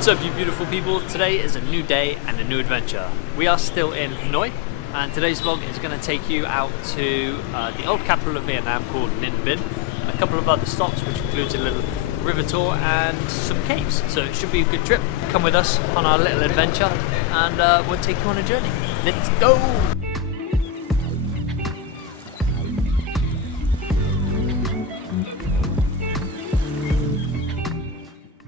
What's up, you beautiful people? Today is a new day and a new adventure. We are still in Hanoi, and today's vlog is going to take you out to the old capital of Vietnam called Ninh Binh, and a couple of other stops, which includes a little river tour and some caves. So it should be a good trip. Come with us on our little adventure, and we'll take you on a journey. Let's go!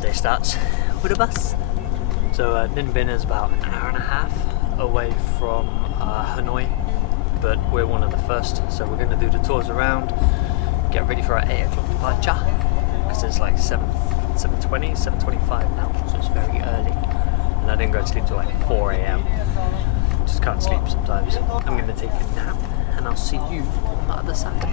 Day starts with a bus. So Ninh Binh is about an hour and a half away from Hanoi, but we're one of the first, so we're going to do the tours around, get ready for our 8 o'clock departure, because it's like 7:20, 7:25 now, so it's very early, and I didn't go to sleep till like 4 AM. Just can't sleep sometimes. I'm going to take a nap, and I'll see you on the other side.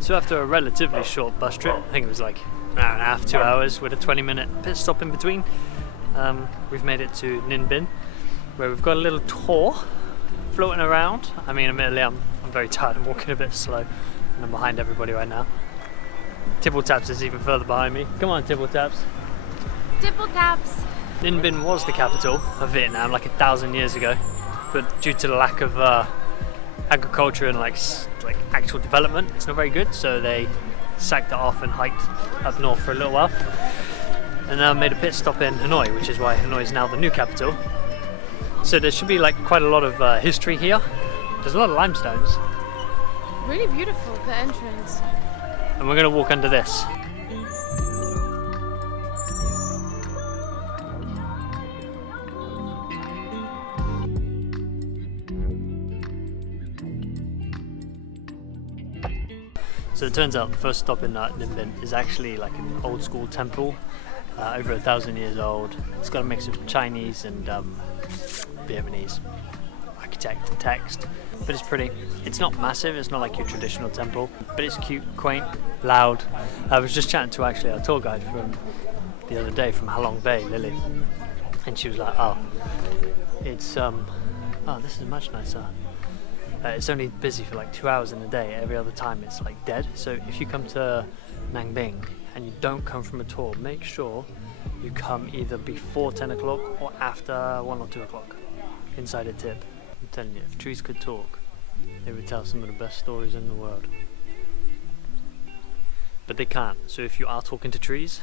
So after a relatively short bus trip, I think it was like an hour and a half, 2 hours, with a 20-minute pit stop in between, we've made it to Ninh Binh, where we've got a little tour floating around. I mean, admittedly, I'm very tired, I'm walking a bit slow, and I'm behind everybody right now. Tipple Taps is even further behind me. Come on, Tipple Taps. Tipple Taps. Ninh Binh was the capital of Vietnam like 1,000 years ago, but due to the lack of agriculture and like actual development, it's not very good, so they sacked it off and hiked up north for a little while, and now made a pit stop in Hanoi, which is why Hanoi is now the new capital. So there should be like quite a lot of history here. There's a lot of limestones. Really beautiful, the entrance. And we're going to walk under this. So it turns out the first stop in Ninh Binh is actually like an old school temple, over 1,000 years old. It's got a mix of Chinese and Vietnamese architect and text, but it's pretty. It's not massive, it's not like your traditional temple, but it's cute, quaint, loud. I was just chatting to actually our tour guide from the other day from Halong Bay, Lily, and she was like, oh, it's oh, this is much nicer. It's only busy for like 2 hours in a day. Every other time it's like dead. So if you come to Ninh Binh and you don't come from a tour, make sure you come either before 10 o'clock or after 1 or 2 o'clock. Inside a tip. I'm telling you, if trees could talk, they would tell some of the best stories in the world. But they can't. So if you are talking to trees,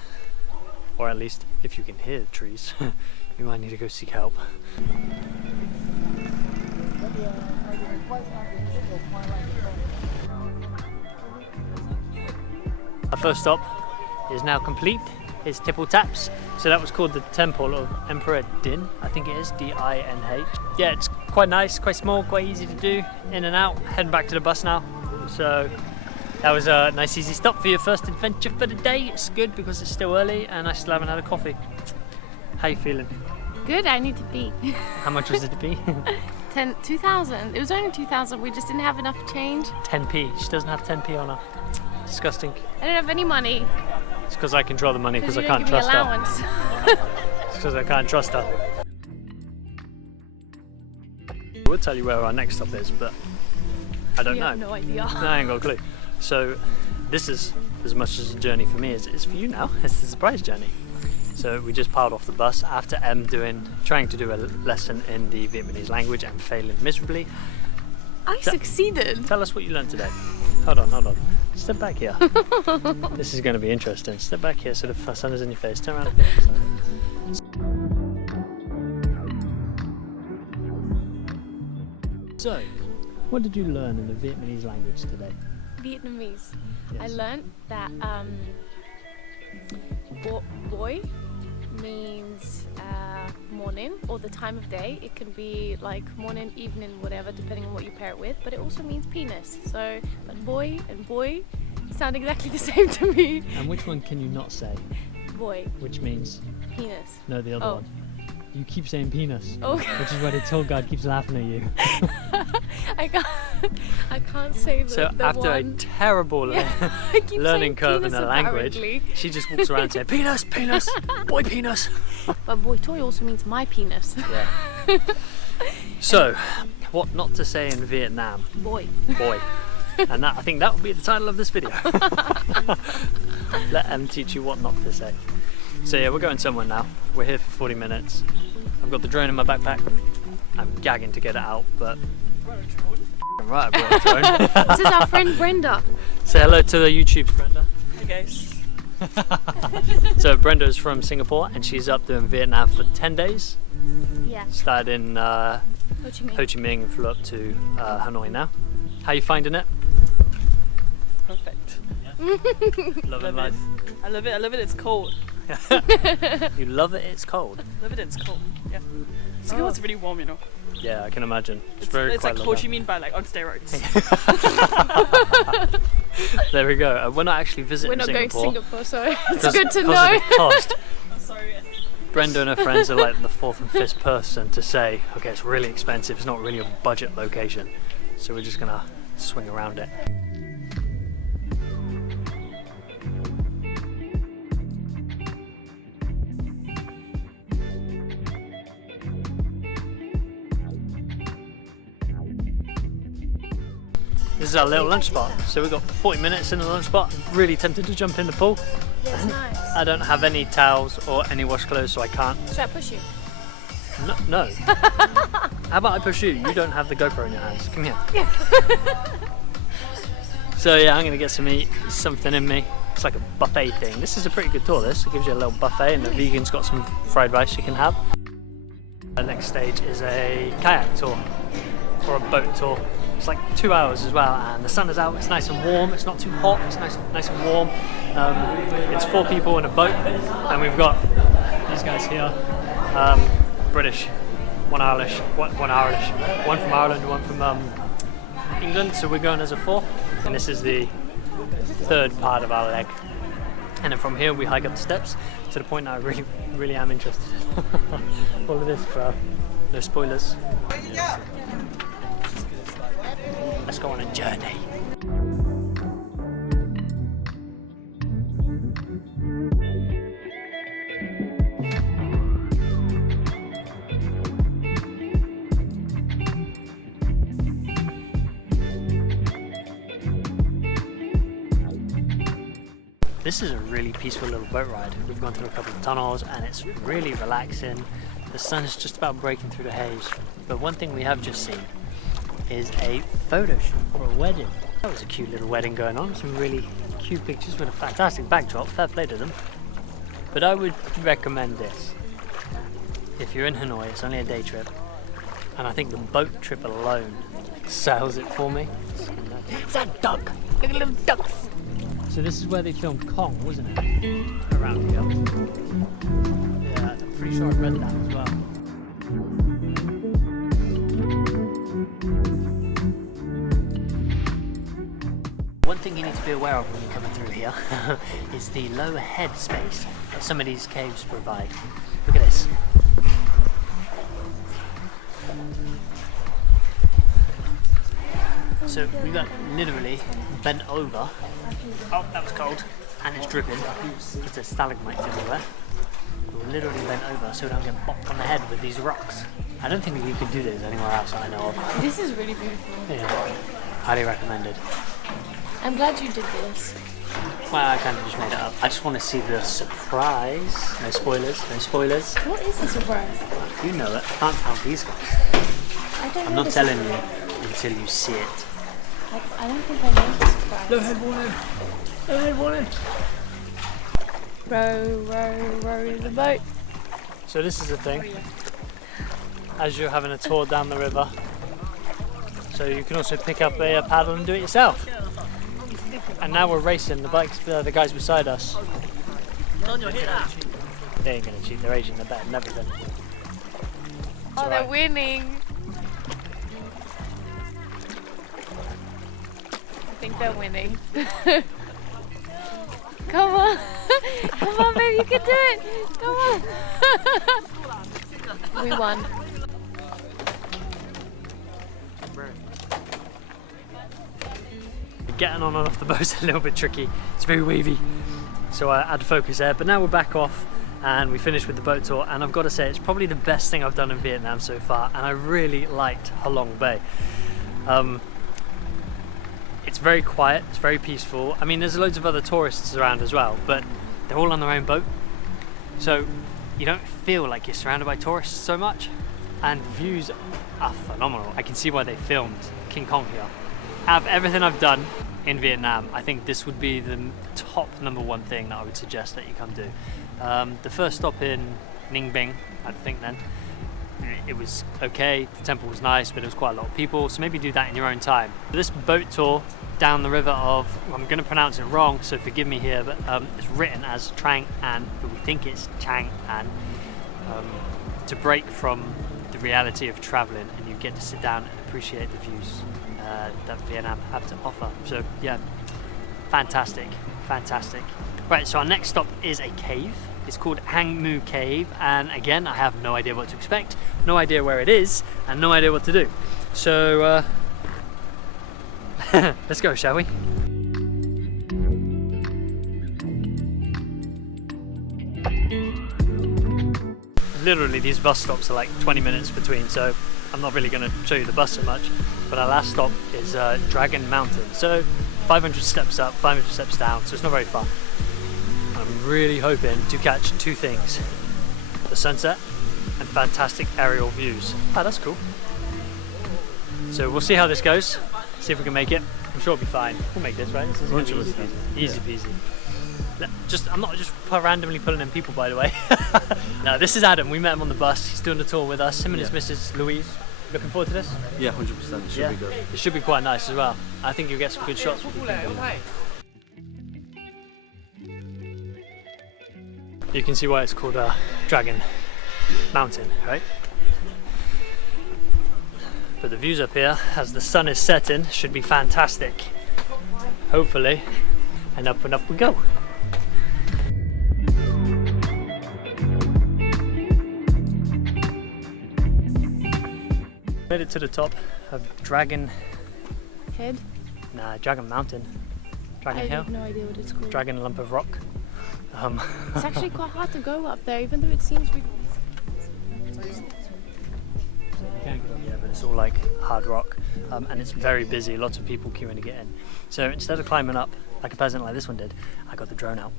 or at least if you can hear the trees, you might need to go seek help. Our first stop is now complete. It's Tipple Taps. So that was called the Temple of Emperor Din, I think it is, D-I-N-H. Yeah, it's quite nice, quite small, quite easy to do, in and out. Heading back to the bus now. So that was a nice easy stop for your first adventure for the day. It's good because it's still early and I still haven't had a coffee. How you feeling? Good, I need to pee. How much was it to pee? 2,000. It was only 2,000. We just didn't have enough change. 10p. She doesn't have 10p on her. Disgusting. I don't have any money. It's because I control the money, because I can't give me trust allowance. her. It's because I can't trust her. We'll tell you where our next stop is, but I don't know. I have no idea. I ain't got a clue. So this is as much as a journey for me as it is for you now. It's a surprise journey. So we just piled off the bus after trying to do a lesson in the Vietnamese language and failing miserably. I succeeded. Tell us what you learned today. Hold on. Step back here. This is going to be interesting. Step back here so the sun is in your face. Turn around a bit. So, what did you learn in the Vietnamese language today? Vietnamese. Yes. I learned that boy means morning or the time of day. It can be like morning, evening, whatever, depending on what you pair it with, but it also means penis. So but boy and boy sound exactly the same to me. And which one can you not say? Boy. Which means? Penis. No, the other one. You keep saying penis, okay. which is why the tour guide keeps laughing at you. I can't. I can't say the So the after one. a terrible I keep learning saying curve in penis, the language, apparently. she just walks around saying penis, penis, boy penis. But boy toy also means my penis. Yeah. So, what not to say in Vietnam? Boy. Boy. And that, I think that will be the title of this video. Let them teach you what not to say. So yeah, we're going somewhere now. We're here for 40 minutes. I've got the drone in my backpack. I'm gagging to get it out, but... Right, I brought a drone. This is our friend Brenda. Say hello to the YouTube, Brenda. Hey guys. So Brenda's from Singapore and she's up there in Vietnam for 10 days. Yeah. Started in Ho Chi Minh. Ho Chi Minh and flew up to Hanoi now. How you finding it? Perfect. Love it, Love life. it. I love it. I love it. It's cold. You love it, it's cold. Love it. It's cold. Yeah. Singapore's really warm, you know. Yeah, I can imagine. It's quite like Ho lovely. Chi Minh, but like on steroids. There we go. We're not actually visiting We're not going to Singapore. Singapore, so it's Because- good to because know. of the cost. Sorry. Brenda and her friends are like the fourth and fifth person to say, okay, it's really expensive, it's not really a budget location. So we're just gonna swing around it. This is our little lunch spot. So we've got 40 minutes in the lunch spot. Really tempted to jump in the pool. Yeah, it's nice. I don't have any towels or any wash clothes, so I can't. Should I push you? No. How about I push you? You don't have the GoPro in your hands. Come here. So yeah, I'm gonna get some eat, something in me. It's like a buffet thing. This is a pretty good tour. This it gives you a little buffet, and the vegan's got some fried rice you can have. The next stage is a kayak tour or a boat tour. It's like 2 hours as well, and the sun is out. It's nice and warm. It's not too hot. It's nice and warm. It's 4 people in a boat, and we've got these guys here. British, one Irish, one from Ireland, one from England. So we're going as a 4, and this is the 3rd part of our leg. And then from here we hike up the steps to the point that I really am interested in. All of this, bro. No spoilers. Let's go on a journey. This is a really peaceful little boat ride. We've gone through a couple of tunnels and it's really relaxing. The sun's just about breaking through the haze. But one thing we have just seen is a photo shoot for a wedding. That was a cute little wedding going on. Some really cute pictures with a fantastic backdrop. Fair play to them. But I would recommend this. If you're in Hanoi, it's only a day trip. And I think the boat trip alone sells it for me. Is that duck? Look at little ducks. So this is where they filmed Kong, wasn't it? Around here. Yeah, I'm pretty sure I read that as well. One thing you need to be aware of when you're coming through here is the low head space that some of these caves provide. Look at this. So we got literally bent over. Oh, that was cold. And it's dripping because there's stalagmites everywhere. We're literally bent over so we don't get bopped on the head with these rocks. I don't think you could do this anywhere else that I know of. This is really beautiful. Yeah, highly recommended. I'm glad you did this. Well, I kind of just made it up. I just want to see the surprise. No spoilers, no spoilers. What is the surprise? You know it. I can't tell these guys. I don't know. I'm not the telling surprise. you until you see it. I don't think I know the surprise. No head warning. No head warning. Row the boat. So this is the thing. As you're having a tour down the river, so you can also pick up a paddle and do it yourself. And now we're racing. The guys beside us. They ain't gonna cheat. They're Asian. They're better than everything. It's Oh, all they're right. winning. I think they're winning. Come on. Come on, babe, you can do it. Come on. We won. getting on and off the boat's a little bit tricky. It's very wavy, so I had to focus there. But now we're back off and we finished with the boat tour, and I've got to say it's probably the best thing I've done in Vietnam so far, and I really liked Ha Long Bay. It's very quiet, it's very peaceful. I mean, there's loads of other tourists around as well, but they're all on their own boat, so you don't feel like you're surrounded by tourists so much, and the views are phenomenal. I can see why they filmed King Kong here. Out of everything I've done in Vietnam, I think this would be the top #1 thing that I would suggest that you come do. The first stop in Ninh Binh, I think then, it was okay, the temple was nice, but it was quite a lot of people, so maybe do that in your own time. This boat tour down the river of, I'm going to pronounce it wrong, so forgive me here, but it's written as Trang An, but we think it's Trang An, to break from the reality of travelling, and you get to sit down and appreciate the views that Vietnam have to offer. So yeah, fantastic, fantastic. Right, so our next stop is a cave. It's called Hang Mu Cave, and again, I have no idea what to expect, no idea where it is, and no idea what to do. So let's go, shall we? Literally, these bus stops are like 20 minutes between, so I'm not really going to show you the bus so much, but our last stop is Dragon Mountain. So 500 steps up, 500 steps down, so it's not very far. I'm really hoping to catch two things: the sunset and fantastic aerial views. Ah, that's cool. So we'll see how this goes, see if we can make it. I'm sure it'll be fine. We'll make this, right? This is gonna be easy peasy. Easy peasy. I'm not just randomly pulling in people, by the way. No, this is Adam. We met him on the bus. He's doing the tour with us. Him and his Mrs. Louise. Looking forward to this? Yeah, 100%. It should be good. It should be quite nice as well. I think you'll get some good shots. You can see why it's called Dragon Mountain, right? But the views up here, as the sun is setting, should be fantastic. Hopefully. And up we go. Made it to the top of Dragon Head? Nah, Dragon Mountain. Dragon Hill? I have no idea what it's called. Dragon Lump of Rock. It's actually quite hard to go up there, even though it seems we... Yeah, but it's all like hard rock, and it's very busy, lots of people queuing to get in. So instead of climbing up like a peasant like this one did, I got the drone out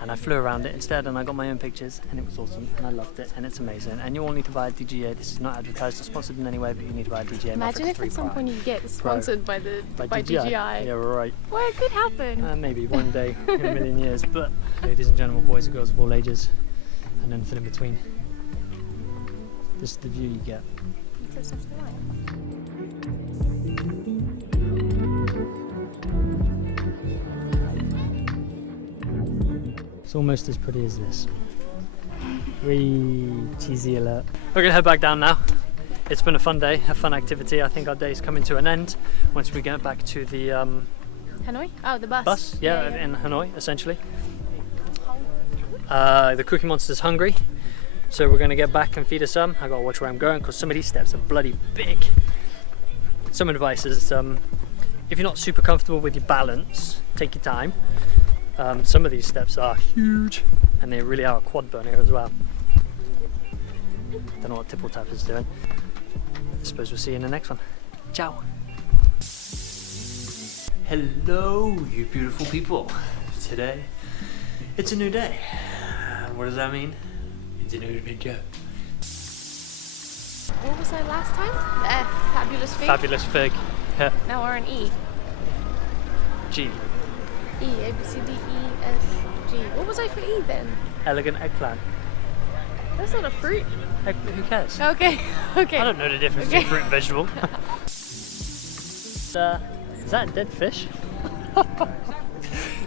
and I flew around it instead, and I got my own pictures, and it was awesome, and I loved it, and it's amazing. And you all need to buy a DJI. This is not advertised or sponsored in any way, but you need to buy a DJI. Imagine if at some point you get sponsored by DJI. Yeah, right. Well, it could happen. Maybe one day in a million years. But ladies and gentlemen, boys and girls of all ages, and anything in between, this is the view you get. It's almost as pretty as this. Wee, cheesy alert. We're gonna head back down now. It's been a fun day, a fun activity. I think our day's coming to an end once we get back to the Hanoi? Oh, the bus. Bus, yeah, in Hanoi, essentially. The Cookie Monster's hungry, so we're gonna get back and feed her some. I gotta watch where I'm going because some of these steps are bloody big. Some advice is, if you're not super comfortable with your balance, take your time. Some of these steps are huge, and they really are a quad burner as well. Don't know what Tipple Tap is doing. I suppose we'll see you in the next one. Ciao. Hello, you beautiful people. Today, it's a new day. What does that mean? It's a new adventure. What was I last time? F, Fabulous Fig. Fabulous Fig. Yeah. Now we're on E. G. E, A, B, C, D, E, F, G. What was I for E then? Elegant eggplant. That's not a fruit. Who cares? Okay, okay. I don't know the difference between fruit and vegetable. Is that a dead fish?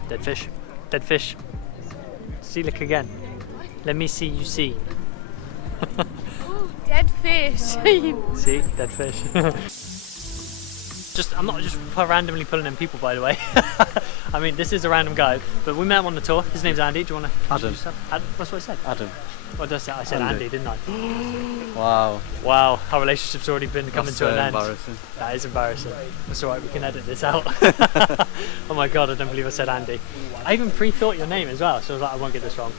Dead fish. Dead fish. See, look again. Let me see you see. Ooh, dead fish. See, dead fish. I'm not just randomly pulling in people, by the way. I mean, this is a random guy, but we met him on the tour. His name's Andy. Do you want to Adam. introduce yourself? That's what I said. Adam. What did I say? I said Andy. Andy, didn't I? Wow. Wow, our relationship's already been coming That's to an so end. embarrassing. That is embarrassing. That's alright, we can edit this out. Oh my god, I don't believe I said Andy. I even pre-thought your name as well, so I was like, I won't get this wrong.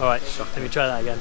Alright, let me try that again.